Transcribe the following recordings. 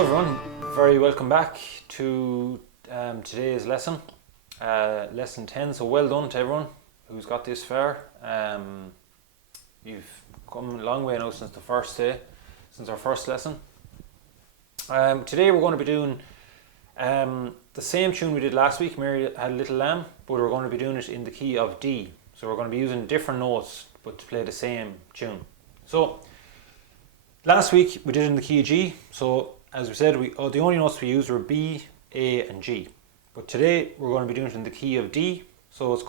Hello everyone, very welcome back to today's lesson, lesson 10. So well done to everyone who's got this far. You've come a long way now since the first day, since our first lesson. Today we're going to be doing the same tune we did last week, Mary Had a Little Lamb, but we're going to be doing it in the key of D. So we're going to be using different notes but to play the same tune. So last week we did it in the key of G. So as we said, the only notes we used were B, A and G. But today we're going to be doing it in the key of D. So we're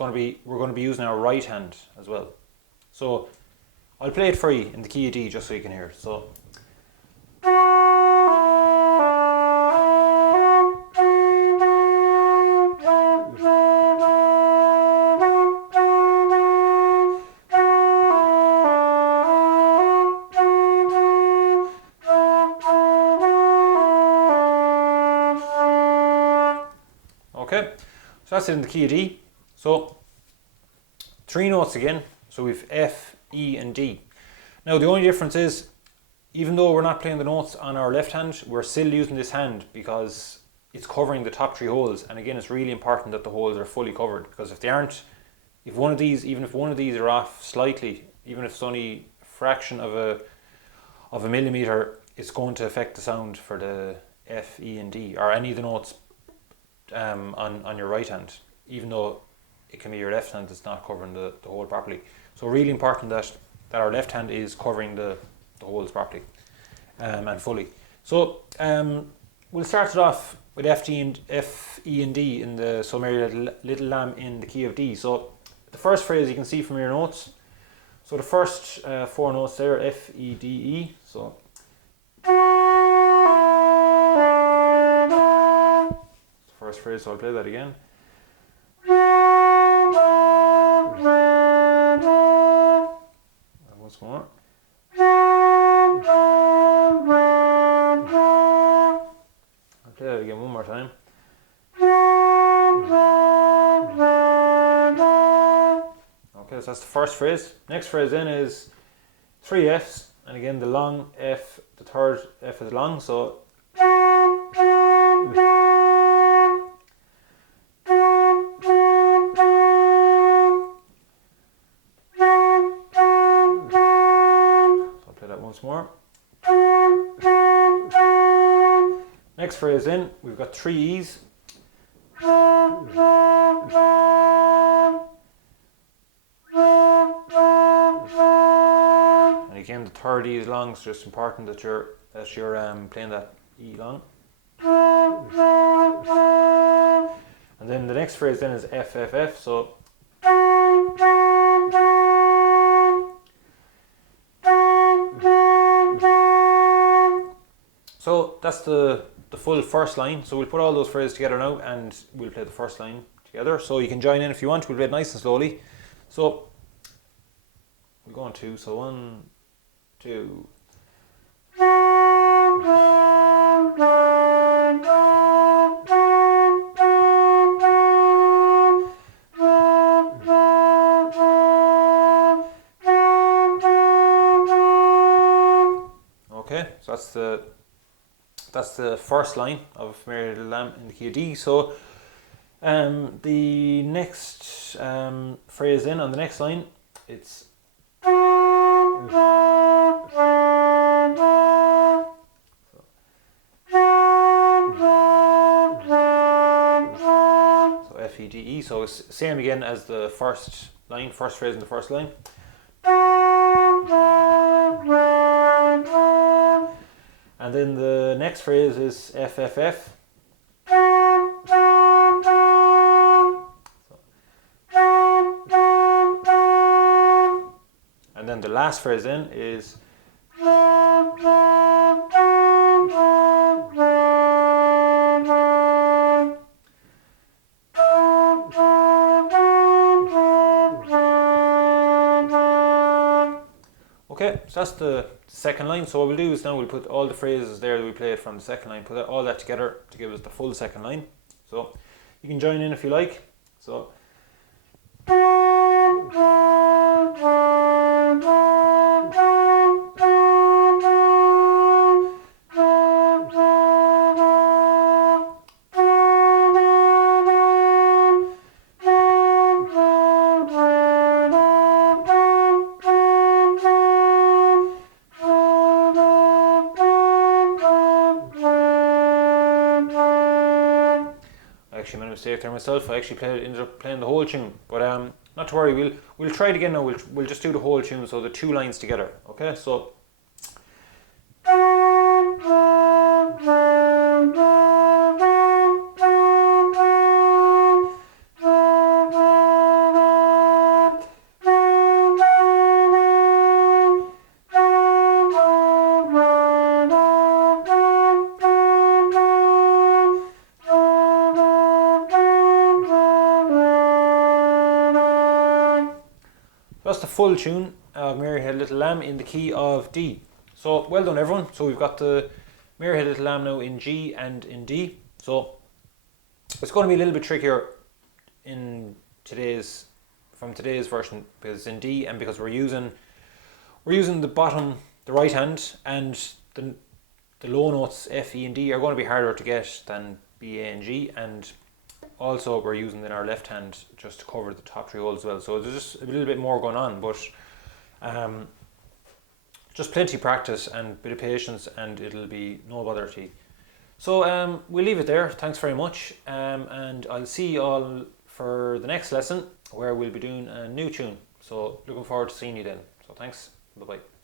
going to be using our right hand as well. So I'll play it for you in the key of D just so you can hear it. So okay, so that's it in the key of D. So three notes again. So we've F, E and D. Now the only difference is, even though we're not playing the notes on our left hand, we're still using this hand because it's covering the top three holes. And again, it's really important that the holes are fully covered, because if they aren't, even if one of these are off slightly, even if it's only a fraction of a millimeter, it's going to affect the sound for the F, E and D, or any of the notes on your right hand, even though it can be your left hand that's not covering the hole properly. So really important that our left hand is covering the holes properly and fully. So we'll start it off with F, E and D in the So Mary Had a Little Lamb in the key of D. So the first phrase you can see from your notes. So the first four notes there, F, E, D, E. So first phrase, so I'll play that again. And once more. I'll play that again one more time. Okay, so that's the first phrase. Next phrase then is three Fs, and again the long F, the third F is long, so once more. Next phrase in, we've got three E's. And again, the third E is long, so it's important that you're playing that E long. And then the next phrase then is F, F, F. So that's the full first line. So we'll put all those phrases together now and we'll play the first line together. So you can join in if you want. We'll play it nice and slowly. So we'll go on two. So 1, 2. Okay, so that's the first line of Mary Had a Little Lamb in the key of D. So the next phrase in on the next line, it's so F, E, D, E. So it's same again as the first phrase in the first line. And then the next phrase is F, F, F. And then the last phrase in is okay, so that's the second line. So what we'll do is now we'll put all the phrases there that we played from the second line, put all that together to give us the full second line. So you can join in if you like. So a mistake there myself. I actually ended up playing the whole tune, but not to worry. We'll try it again now. We'll just do the whole tune, so the 2 lines together. Okay, so. That's the full tune of Mary Had a Little Lamb in the key of D. So well done everyone. So we've got the Mary Had a Little Lamb now in G and in D. So it's going to be a little bit trickier in from today's version because it's in D, and because we're using the right hand, and the low notes F, E and D are going to be harder to get than B, A and G, and also we're using in our left hand just to cover the top 3 holes as well. So there's just a little bit more going on, but just plenty of practice and a bit of patience and it'll be no bother to you. So we'll leave it there. Thanks very much, and I'll see you all for the next lesson where we'll be doing a new tune. So looking forward to seeing you then. So thanks, bye bye.